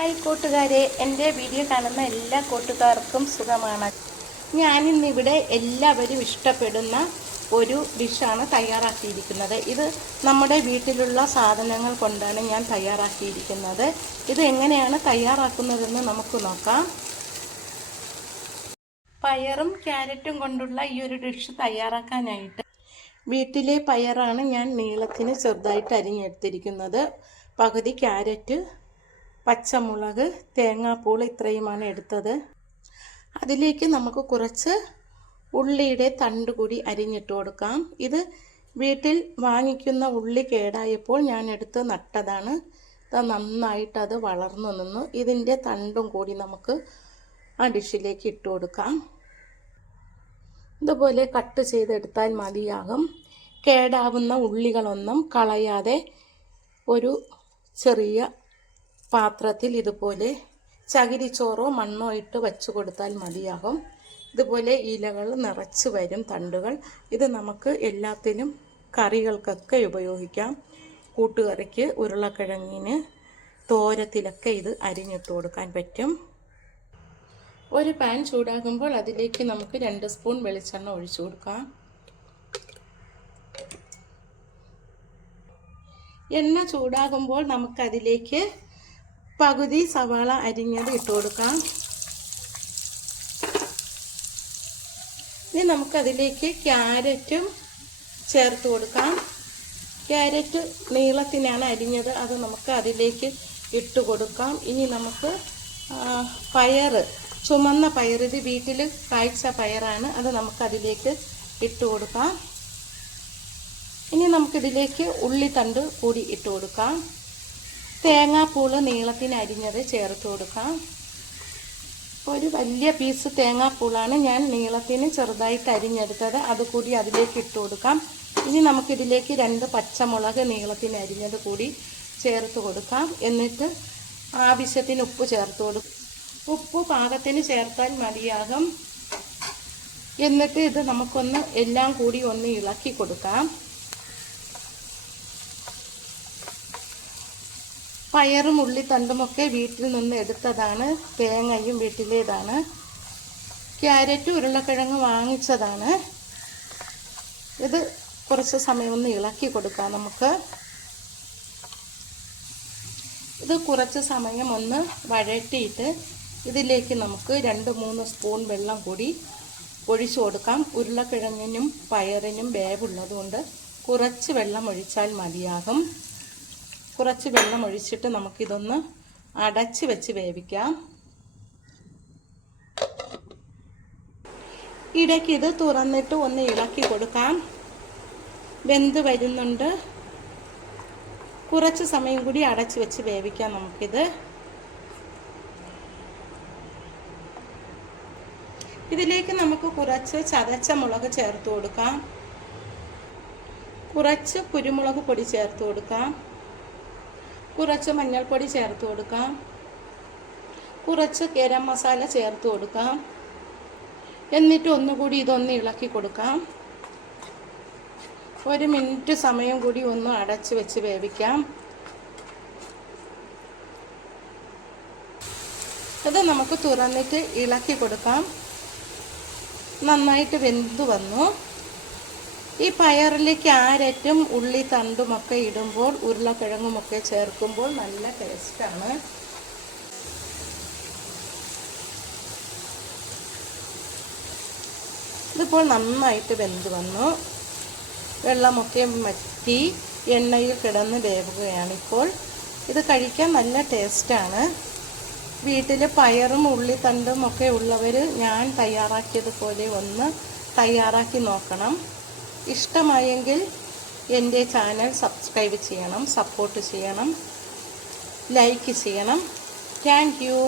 Hi കൂട്ടുകാരെ, എൻ്റെ video കാണുന്ന എല്ലാ കൂട്ടുകാർക്കും സുഖമാണ്. ഞാനിന്നിവിടെ എല്ലാവരും ഇഷ്ടപ്പെടുന്ന ഒരു ഡിഷാണ് തയ്യാറാക്കിയിരിക്കുന്നത്. ഇത് നമ്മുടെ വീട്ടിലുള്ള സാധനങ്ങൾ കൊണ്ടാണ് ഞാൻ തയ്യാറാക്കിയിരിക്കുന്നത്. ഇത് എങ്ങനെയാണ് തയ്യാറാക്കുന്നതെന്ന് നമുക്ക് നോക്കാം. പയറും ക്യാരറ്റും കൊണ്ടുള്ള ഈ ഒരു ഡിഷ് തയ്യാറാക്കാനായിട്ട് വീട്ടിലെ പയറാണ് ഞാൻ നീളത്തിന് ചെറുതായിട്ട് അരിഞ്ഞെടുത്തിരിക്കുന്നത്. പകുതി ക്യാരറ്റ്, പച്ചമുളക്, തേങ്ങാപ്പൂൾ ഇത്രയുമാണ് എടുത്തത്. അതിലേക്ക് നമുക്ക് കുറച്ച് ഉള്ളിയുടെ തണ്ട് കൂടി അരിഞ്ഞിട്ട് കൊടുക്കാം. ഇത് വീട്ടിൽ വാങ്ങിക്കുന്ന ഉള്ളി കേടായപ്പോൾ ഞാൻ എടുത്ത് നട്ടതാണ്. നന്നായിട്ട് അത് വളർന്നു നിന്നു. ഇതിൻ്റെ തണ്ടും കൂടി നമുക്ക് ആ ഡിഷിലേക്ക് ഇട്ട് കൊടുക്കാം. ഇതുപോലെ കട്ട് ചെയ്തെടുത്താൽ മതിയാകും. കേടാവുന്ന ഉള്ളികളൊന്നും കളയാതെ ഒരു ചെറിയ പാത്രത്തിൽ ഇതുപോലെ ചകിരിച്ചോറോ മണ്ണോ ഇട്ട് വെച്ച് കൊടുത്താൽ മതിയാകും. ഇതുപോലെ ഇലകൾ നിറച്ച് വരും, തണ്ടുകൾ. ഇത് നമുക്ക് എല്ലാത്തിനും കറികൾക്കൊക്കെ ഉപയോഗിക്കാം. കൂട്ടുകറിക്ക്, ഉരുളക്കിഴങ്ങിന്, തോരത്തിലൊക്കെ ഇത് അരിഞ്ഞിട്ട് കൊടുക്കാൻ പറ്റും. ഒരു പാൻ ചൂടാകുമ്പോൾ അതിലേക്ക് നമുക്ക് 2 സ്പൂൺ വെളിച്ചെണ്ണ ഒഴിച്ചു കൊടുക്കാം. എണ്ണ ചൂടാകുമ്പോൾ നമുക്കതിലേക്ക് പകുതി സവാള അരിഞ്ഞത് ഇട്ട് കൊടുക്കാം. ഇനി നമുക്കതിലേക്ക് ക്യാരറ്റും ചേർത്ത് കൊടുക്കാം. ക്യാരറ്റ് നീളത്തിനാണ് അരിഞ്ഞത്, അത് നമുക്ക് അതിലേക്ക് ഇട്ട് കൊടുക്കാം. ഇനി നമുക്ക് പയറ്, ചുമന്ന പയർ, ഇത് വീട്ടിൽ കായ്ച്ച പയറാണ്, അത് നമുക്കതിലേക്ക് ഇട്ട് കൊടുക്കാം. ഇനി നമുക്കിതിലേക്ക് ഉള്ളിത്തണ്ട് കൂടി ഇട്ട് കൊടുക്കാം. തേങ്ങാപ്പൂള് നീളത്തിന് അരിഞ്ഞത് ചേർത്ത് കൊടുക്കാം. ഒരു വലിയ പീസ് തേങ്ങാപ്പൂളാണ് ഞാൻ നീളത്തിന് ചെറുതായിട്ട് അരിഞ്ഞെടുത്തത്, അതുകൂടി അതിലേക്ക് ഇട്ട് കൊടുക്കാം. ഇനി നമുക്കിതിലേക്ക് 2 പച്ചമുളക് നീളത്തിന് അരിഞ്ഞത് കൂടി ചേർത്ത് കൊടുക്കാം. എന്നിട്ട് ആവശ്യത്തിന് ഉപ്പ് ചേർത്ത് കൊടുക്കും. ഉപ്പ് പാകത്തിന് ചേർത്താൽ മതിയാകും. എന്നിട്ട് ഇത് നമുക്കൊന്ന് എല്ലാം കൂടി ഒന്ന് ഇളക്കി കൊടുക്കാം. പയറും ഉള്ളിത്തണ്ടുമൊക്കെ വീട്ടിൽ നിന്ന് എടുത്തതാണ്. തേങ്ങയും വീട്ടിലേതാണ്. ക്യാരറ്റ്, ഉരുളക്കിഴങ്ങ് വാങ്ങിച്ചതാണ്. ഇത് കുറച്ച് സമയം ഒന്ന് ഇളക്കി കൊടുക്കാം നമുക്ക്. ഇത് കുറച്ച് സമയം ഒന്ന് വഴറ്റിയിട്ട് ഇതിലേക്ക് നമുക്ക് 2-3 സ്പൂൺ വെള്ളം കൂടി ഒഴിച്ചു കൊടുക്കാം. ഉരുളക്കിഴങ്ങിനും പയറിനും വേവുള്ളതുകൊണ്ട് കുറച്ച് വെള്ളം ഒഴിച്ചാൽ മതിയാകും. കുറച്ച് വെള്ളം ഒഴിച്ചിട്ട് നമുക്കിതൊന്ന് അടച്ച് വെച്ച് വേവിക്കാം. ഇടയ്ക്ക് ഇത് തുറന്നിട്ട് ഒന്ന് ഇളക്കി കൊടുക്കാം. വെന്ത് വരുന്നുണ്ട്. കുറച്ച് സമയം കൂടി അടച്ച് വെച്ച് വേവിക്കാം നമുക്കിത്. ഇതിലേക്ക് നമുക്ക് കുറച്ച് ചതച്ച മുളക് ചേർത്ത് കൊടുക്കാം. കുറച്ച് കുരുമുളക് പൊടി ചേർത്ത് കൊടുക്കാം. കുറച്ച് മഞ്ഞൾപ്പൊടി ചേർത്ത് കൊടുക്കാം. കുറച്ച് ഗരം മസാല ചേർത്ത് കൊടുക്കാം. എന്നിട്ട് ഒന്നുകൂടി ഇതൊന്ന് ഇളക്കി കൊടുക്കാം. 1 മിനിറ്റ് സമയം കൂടി ഒന്ന് അടച്ച് വെച്ച് വേവിക്കാം. ഇത് നമുക്ക് തുറന്നിട്ട് ഇളക്കി കൊടുക്കാം. നന്നായിട്ട് വെന്ത് വന്നു. ഈ പയറിൽ ക്യാരറ്റും ഉള്ളിത്തണ്ടുമൊക്കെ ഇടുമ്പോൾ, ഉരുളക്കിഴങ്ങുമൊക്കെ ചേർക്കുമ്പോൾ നല്ല ടേസ്റ്റാണ്. ഇതിപ്പോൾ നന്നായിട്ട് വെന്ത് വന്നു. വെള്ളമൊക്കെ വറ്റി എണ്ണയിൽ കിടന്ന് വേവുകയാണിപ്പോൾ. ഇത് കഴിക്കാൻ നല്ല ടേസ്റ്റാണ്. വീട്ടിൽ പയറും ഉള്ളിത്തണ്ടും ഒക്കെ ഉള്ളവർ ഞാൻ തയ്യാറാക്കിയതുപോലെ ഒന്ന് തയ്യാറാക്കി നോക്കണം. ഇഷ്ടമായെങ്കിൽ എൻ്റെ ചാനൽ സബ്സ്ക്രൈബ് ചെയ്യണം, സപ്പോർട്ട് ചെയ്യണം, ലൈക്ക് ചെയ്യണം. Thank you.